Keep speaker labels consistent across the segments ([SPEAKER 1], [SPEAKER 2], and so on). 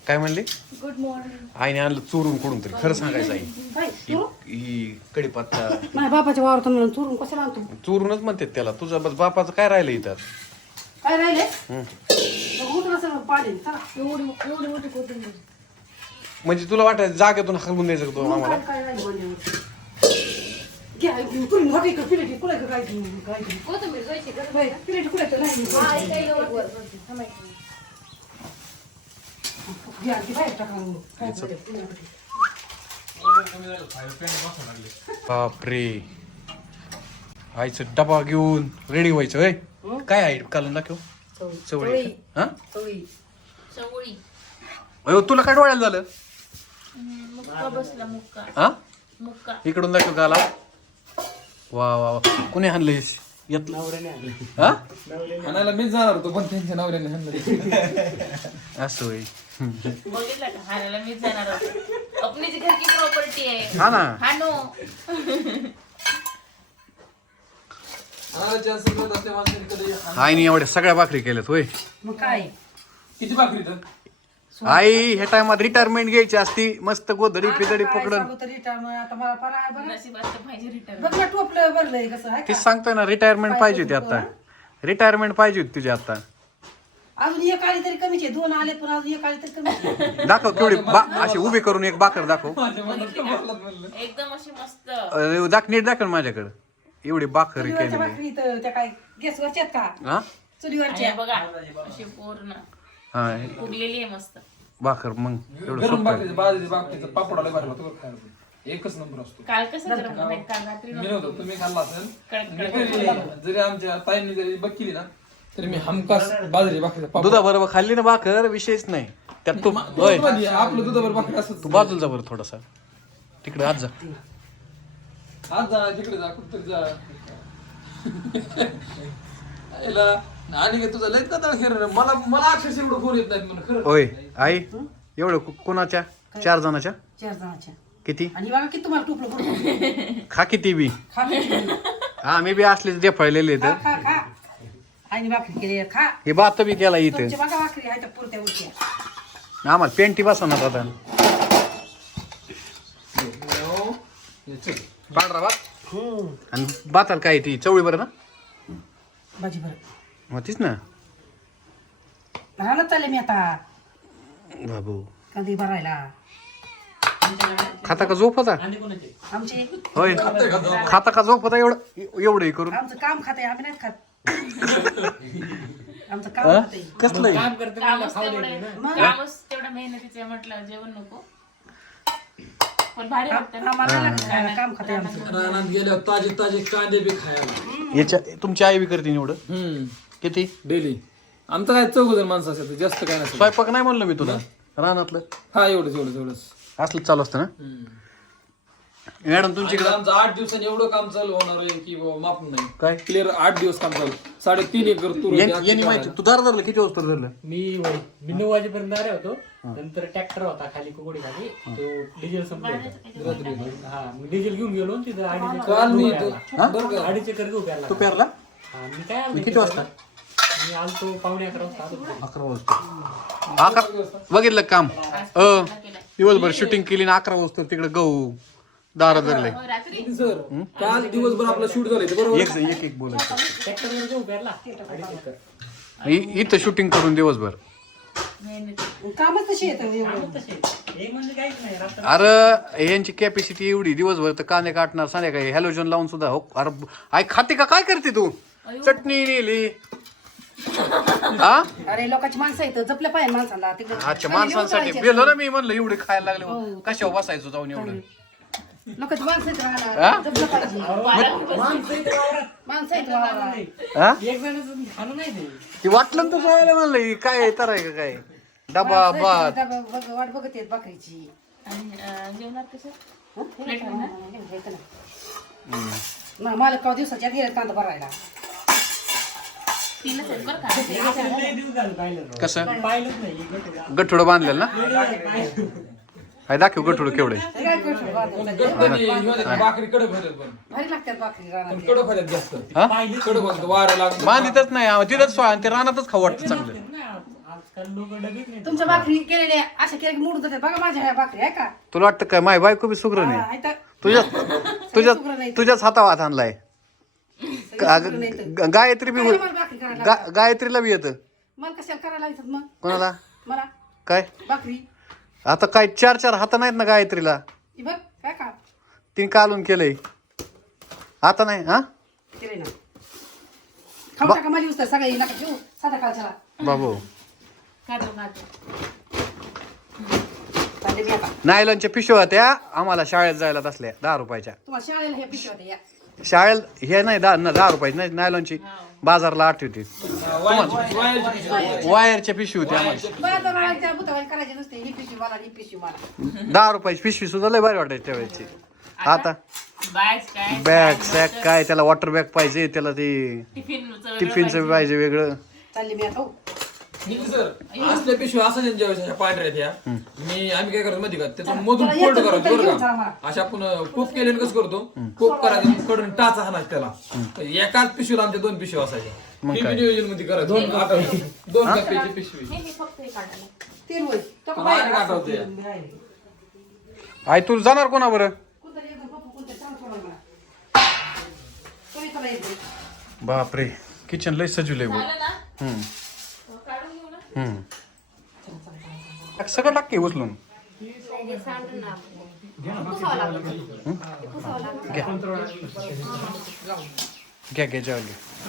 [SPEAKER 1] काय म्हणली?
[SPEAKER 2] Good morning.
[SPEAKER 1] आईने आणलं चोरून कुठून तरी. खरं सांगायचं आई. ही कडीपत्ता
[SPEAKER 3] माझ्या बापाच्या वावरातून चोरून कशाला आणतो?
[SPEAKER 1] चोरूनच म्हणतात त्याला. तुझं बस बापाचं काय राहिलं इथं?
[SPEAKER 3] काय राहिले उठलं सगळं पाडेल. चला.
[SPEAKER 2] एवढी मोठी कोथिंबीर.
[SPEAKER 1] म्हणजे तुला वाटायचं जागेतून हलवून द्यायचं का तो आम्हाला?
[SPEAKER 3] काय राहिलं भांड्यावर? घ्या, कुणी मोठी का पिलेटी कुठे काय काय
[SPEAKER 2] कोथिंबीर जायची गरज
[SPEAKER 3] बाई, पिलेटी कुठे तर राहिली.
[SPEAKER 2] हा, हे काही वर थांबायचं.
[SPEAKER 3] घ्या, ती बाहेर टाका. काय बोलते?
[SPEAKER 1] बापरे, आईचं डबा घेऊन रेडी व्हायचं होय. काय आहे कालून दाखव. चवळी हा
[SPEAKER 2] चवळी.
[SPEAKER 1] अयो तुला काय डोळ्याला झालं?
[SPEAKER 2] मुक्का बसला मुक्का.
[SPEAKER 1] हा
[SPEAKER 2] मुक्का.
[SPEAKER 1] इकडून दाखव गाला. वा वा वा, कोणी हाणलं यातलं? हा
[SPEAKER 4] हाणायला मीच जाणार होतो पण त्यांच्या नवऱ्याने हाणलं.
[SPEAKER 1] असं होय.
[SPEAKER 2] बघितलं का? हाणायला मीच जाणार होते. अपनीची घर की प्रॉपर्टी आहे.
[SPEAKER 1] हा ना.
[SPEAKER 2] हानो.
[SPEAKER 4] हाणायला chance मिळत असल्या माणसाने कधी
[SPEAKER 1] आईने एवढ्या सगळ्या भाकरी केल्यात होय.
[SPEAKER 3] मग काय
[SPEAKER 4] किती भाकरी तर
[SPEAKER 1] आई ह्या टायमात रिटायरमेंट घ्यायची असती. मस्त गोधडी पिदडी पकडून.
[SPEAKER 3] आता मला परा आहे बरं.
[SPEAKER 2] नशीब असतं पाहिजे रिटर्न.
[SPEAKER 3] बघ ना टोपलं भरलंय कसं आहे
[SPEAKER 1] तीच
[SPEAKER 3] का?
[SPEAKER 1] सांगतोय ना, रिटायरमेंट पाहिजे होती आता. रिटायरमेंट पाहिजे होती तुझी आता.
[SPEAKER 3] अजून एक आली तरी कमीच आहे. दोन आले पण अजून एक आली तरी कमीच आहे.
[SPEAKER 1] दाखव केवढी अशी उभी करून एक भाकर दाखव.
[SPEAKER 2] एकदम अशी मस्त.
[SPEAKER 1] नीट दाखव माझ्याकडे. एवढी भाकर
[SPEAKER 3] चुलीवरच्या
[SPEAKER 1] केलेली.
[SPEAKER 3] भाकरी तर त्या काय गॅसवरच्या आहेत का?
[SPEAKER 1] हा
[SPEAKER 3] चुलीवरच्या.
[SPEAKER 2] आणि बघा अशी पूर्ण
[SPEAKER 1] हा
[SPEAKER 2] फुगलेली आहे मस्त.
[SPEAKER 1] भाकर मग एवढं
[SPEAKER 4] गरम
[SPEAKER 1] सोपं.
[SPEAKER 4] भाकरीचं बाजरीचं भाकरीचं पापडाला भारी होतं खायला. एकच नंबर असतो.
[SPEAKER 2] काल कसं गरम नाही, काल रात्री
[SPEAKER 4] मी नव्हतो, तुम्ही खाल्ला असेल.
[SPEAKER 2] कडक
[SPEAKER 4] मी
[SPEAKER 2] कडक.
[SPEAKER 4] घरी जरी आमच्या ताईंनी जरी बघ केली ना तरी मी हमखास बाजरी भाकरीचा पापड.
[SPEAKER 1] दुधाबरोबर खाल्ली ना भाकर विषयच नाही त्यात. तू होय
[SPEAKER 4] दुधामध्ये आपलं दुधावर भाकरी असत.
[SPEAKER 1] तू बाजूला जा बरं थोडासा. तिकडे आज जा.
[SPEAKER 4] आज जा तिकडे जा कुठतरी जा. याला आणि काय तुझा लयच कताळ खेळ मला मला अक्षरशः एवढं फोन येत नाहीत म्हणून खरं.
[SPEAKER 1] होय आई एवढं कोणाच्या? 4 जणाच्या?
[SPEAKER 3] 4 जणांच्या.
[SPEAKER 1] किती?
[SPEAKER 3] आणि बघा किती तुम्हाला टोपलं भरून.
[SPEAKER 1] खा किती बी.
[SPEAKER 3] खा किती.
[SPEAKER 1] हा मी बी असलेच जे फळलेले
[SPEAKER 3] खा
[SPEAKER 1] तर.
[SPEAKER 3] खा खा. आईने भाकरी केली खा.
[SPEAKER 1] हे भात बी केला इथं.
[SPEAKER 3] तुमची बघा भाकरी आहे त्या पुरत्या उरत्या.
[SPEAKER 1] आम्हाला पेंटी बसवणार आता. पांढरा भात आणि भाताला काय ती चवळी बरं ना?
[SPEAKER 3] भाजी बरं
[SPEAKER 1] होतीच ना
[SPEAKER 3] राहणार चालले मी आता
[SPEAKER 1] बाबू.
[SPEAKER 3] कधी भरायला.
[SPEAKER 1] खाता का झोप होता?
[SPEAKER 3] आमचे
[SPEAKER 1] होय खाता का झोप होता? एवढं करून
[SPEAKER 3] आमचं काम खाते आम्ही नाही खात. आमचं काम खाते.
[SPEAKER 1] कसलं
[SPEAKER 2] कामच तेवढं मेहनतीचं आहे म्हटलं जेवण नको. पण भारी वाटतं ना.
[SPEAKER 3] आम्हाला नाही लागत खायला, काम खाते आमचं.
[SPEAKER 4] रानात गेल्यावर ताजे ताजे कांदे बी खायला.
[SPEAKER 1] याच्या तुमची आई बी करते एवढं किती?
[SPEAKER 4] डेली आमचं काय 4 जण माणसं असतात जास्त काय नसतं.
[SPEAKER 1] स्वयंपाक नाही म्हणलं मी तुला. रानातलं
[SPEAKER 4] हा एवढंच.
[SPEAKER 1] असलं चालू असतं ना. मॅडम तुमच्याकडे
[SPEAKER 4] आमचं 8 दिवसांनी एवढं काम चालू होणार आहे की माप नाही
[SPEAKER 1] काय?
[SPEAKER 4] क्लिअर 8 दिवस काम चालू. 3.5 एकर तूर होती, अख्खी
[SPEAKER 1] यांनी माहिती तू दार धरलं किती वाजता धरलं?
[SPEAKER 5] मी 9 वाजेपर्यंत आले होतो. नंतर ट्रॅक्टर होता खाली कुकडी खाली, तो डिझेल संपला होता. हा मग डिझेल घेऊन गेलो तिथं
[SPEAKER 4] काल मी
[SPEAKER 5] 2.5 एकर घेऊ प्याला.
[SPEAKER 1] तू पेरला?
[SPEAKER 5] मी काय आलो
[SPEAKER 1] किती वाजता?
[SPEAKER 5] मी आलतो 11:15 वाजता आलो.
[SPEAKER 1] 11 वाजता. बघितलं काम दिवसभर शूटिंग केली ना. 11 वाजता तिकडे गहू दारा धरले.
[SPEAKER 4] सर काल दिवसभर आपलं शूट झालंय बरोबर.
[SPEAKER 1] एक बोलायचं.
[SPEAKER 5] ट्रॅक्टरवर घेऊ प्याला 2.5 एकर.
[SPEAKER 1] इथं शूटिंग करून दिवसभर.
[SPEAKER 3] कामच तशी येतं एवढं.
[SPEAKER 5] तसे हे म्हणजे काहीच नाही. रात्र
[SPEAKER 1] अरे यांची कॅपॅसिटी एवढी. दिवसभर तर कांदे काटणार संध्याकाळी हॅलोजन लावून सुद्धा. हो अरे आई खाते का काय करते तू? चटणी नेली हा.
[SPEAKER 3] अरे लोकांची माणसं येतं जपल्या पाहिजे माणसाला तिकडे.
[SPEAKER 1] अच्छा माणसांसाठी गेलो ना मी. म्हणलं एवढे खायला लागले कशावर बसायचो जाऊन एवढं.
[SPEAKER 3] लोकांची माणसं येत
[SPEAKER 1] हा?
[SPEAKER 3] राहणार जपलं पाहिजे.
[SPEAKER 5] माणसं इथे वावरात.
[SPEAKER 3] माणसं येत वावरात.
[SPEAKER 1] हा?
[SPEAKER 5] एक जण खाणं नाही ते.
[SPEAKER 1] ती वाटलं ना तसं व्हायला म्हणलं ही काय तर आहे का काय डबा भात.
[SPEAKER 3] डबा वाट बघत येत भाकरीची.
[SPEAKER 2] आणि जेवणार कसं?
[SPEAKER 3] मला का दिवसाच्या गेले कांदा भरायला.
[SPEAKER 2] 3च आहेत बरं का.
[SPEAKER 5] लय दिवस झालं पाहिलं राव.
[SPEAKER 1] कसं
[SPEAKER 5] पाहिलंच नाही गठुडं.
[SPEAKER 1] गठुडं बांधलेलं ना? काय दाखव गठुडं केवढे.
[SPEAKER 3] हे काय करतो बांधायला?
[SPEAKER 4] भाकरी कडक होतात पण
[SPEAKER 3] भारी लागतात भाकरी रानात.
[SPEAKER 4] कडक होतात जास्त.
[SPEAKER 1] हा
[SPEAKER 4] कडक होतात वारं लागून.
[SPEAKER 1] बांधितच नाही तिथंच ते रानातच खाऊ वाटतं चांगलं.
[SPEAKER 5] नाही, आज कारण लोक डबीत नाही
[SPEAKER 3] तुमच्या भाकरी केलेल्या अशा केल्या की मोडून जातात बघा माझ्या ह्या भाकरी आहे का
[SPEAKER 1] तुला वाटतं काय माय बायको बी सुग्र नाही
[SPEAKER 3] हा, इथं
[SPEAKER 1] तुझ्याच हातावर हात आणलाय गायत्री बी
[SPEAKER 3] काय मला भाकरी करायला
[SPEAKER 1] गायत्रीला बी येतं
[SPEAKER 3] मला कशाला करायला लावतात मग
[SPEAKER 1] कोणाला
[SPEAKER 3] मला
[SPEAKER 1] काय
[SPEAKER 3] भाकरी
[SPEAKER 1] आता काय 4 हात नाहीत ना गायत्रीला
[SPEAKER 3] ही बघ काय का
[SPEAKER 1] तिने कालून केलंय आता नाही हा
[SPEAKER 3] केलंय ना खाऊ टाका माझी उस्तर सगळ्या नका घेऊ साधा कालच्याला
[SPEAKER 1] बाबू
[SPEAKER 2] खातो खातो
[SPEAKER 3] चालले मी आता
[SPEAKER 1] नायलॉनच्या पिशव्या होत्या आम्हाला शाळेत जायला तसल्या 10 रुपयाच्या
[SPEAKER 3] तुम्हाला शाळेला ह्या पिशव्या होत्या या
[SPEAKER 1] शाळेत हे नाही 10 रुपयाची नाही नायलॉनची बाजारला 8 होती वायरच्या पिशवी होती आम्हाला
[SPEAKER 3] बरं तर मला त्या बुतावाली करायचे नसते ही पिशवी मला ही पिशवी मला
[SPEAKER 1] 10 रुपयाची पिशवी सुद्धा लय भारी वाटायची त्यावेळेची आता
[SPEAKER 2] बॅग्स काय
[SPEAKER 1] बॅग सॅक काय त्याला वॉटर बॅग पाहिजे त्याला ते टिफिनचं पाहिजे वेगळं
[SPEAKER 3] चालले मी आता हो.
[SPEAKER 4] नितीन सर असल्या पिशव्या असं ज्यावेळेस पांढऱ्या ह्या आम्ही काय करतो माहिती का त्यातून मधून फोल्ड करायचं बरं का अशा आपण कोप केल्याने कसं करतो कोप करायचं कडून टाचा हाणायचं त्याला एकाच पिशवीला आमच्या 2 पिशव्या असायच्या नियोजन मध्ये करायचं 2 कप्प्याची पिशवी
[SPEAKER 2] फक्त हे काढायला
[SPEAKER 3] तीन होय तो
[SPEAKER 4] पण आहे का आठवते?
[SPEAKER 1] आई तू जाणार कोणा बरं
[SPEAKER 3] कोणतरी एकदम पप्पू कोणतरी सांग सोडा मला कोणी चला येते
[SPEAKER 1] बापरे किचन लय सजवलंय बघ
[SPEAKER 2] झालं ना
[SPEAKER 1] हम्म
[SPEAKER 2] काढून घेऊ ना
[SPEAKER 1] हम्म सगळं टाक की उचलून घ्या जेवण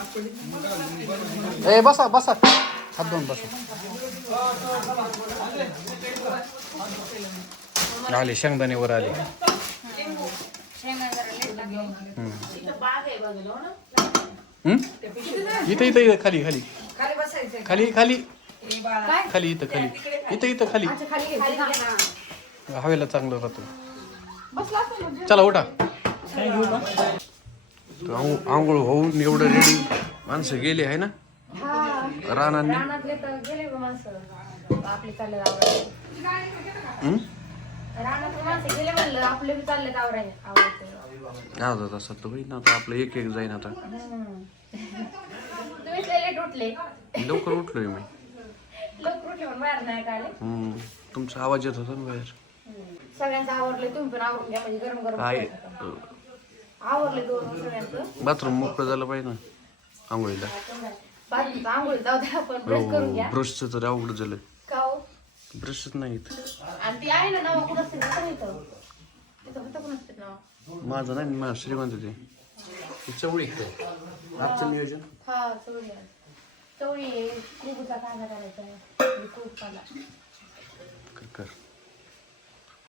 [SPEAKER 1] घ्या ए बसा हात धुवून बसा आले शेंगदाणेवर आले
[SPEAKER 2] इथं बाग आहे बाजूला हो ना
[SPEAKER 1] इथं खाली
[SPEAKER 3] खाली बसायचं
[SPEAKER 1] खाली इथं खाली हवेला चांगलं राहतो चला उठा आंघोळ होऊन एवढं रेडी माणसं गेली आहे ना रानांनी
[SPEAKER 6] रानातले तर गेले ग माणसं आपले चालले आवरायला रानातले माणसं गेले म्हणलं आपले बी चालले आवरायला
[SPEAKER 1] असं तर होईन आता आपलं एक जाईन आता
[SPEAKER 6] तुम्ही लेट उठले
[SPEAKER 1] लवकर उठलोय मी
[SPEAKER 6] लवकर उठले पण बाहेर नाही आले
[SPEAKER 1] तुमचा आवाज येत होता ना बाहेर
[SPEAKER 6] सगळ्यांचं आवरले तुम्ही पण आवरून घ्या म्हणजे गरम गरम
[SPEAKER 1] आहे
[SPEAKER 6] आवरले दोन सगळ्यांचं
[SPEAKER 1] बाथरूम मोकळं झालं पाहिजे ना आंघोळीला
[SPEAKER 6] बाथरूमचं आंघोळ जाऊ द्या पण ब्रश करून घ्या
[SPEAKER 1] ब्रशचं तर अवघड झालं
[SPEAKER 6] का हो?
[SPEAKER 1] ब्रशच नाही
[SPEAKER 6] आणि ती आहे ना नाव कुठं असते तिथं होतं कोण असते नाव
[SPEAKER 1] माझं नाही माझं श्रीमंत ते चवळी आजचं नियोजन
[SPEAKER 6] हा चवळी आहे. चवळी आहे खूपचा कांदा करायचा आहे खूप कांदा
[SPEAKER 1] कर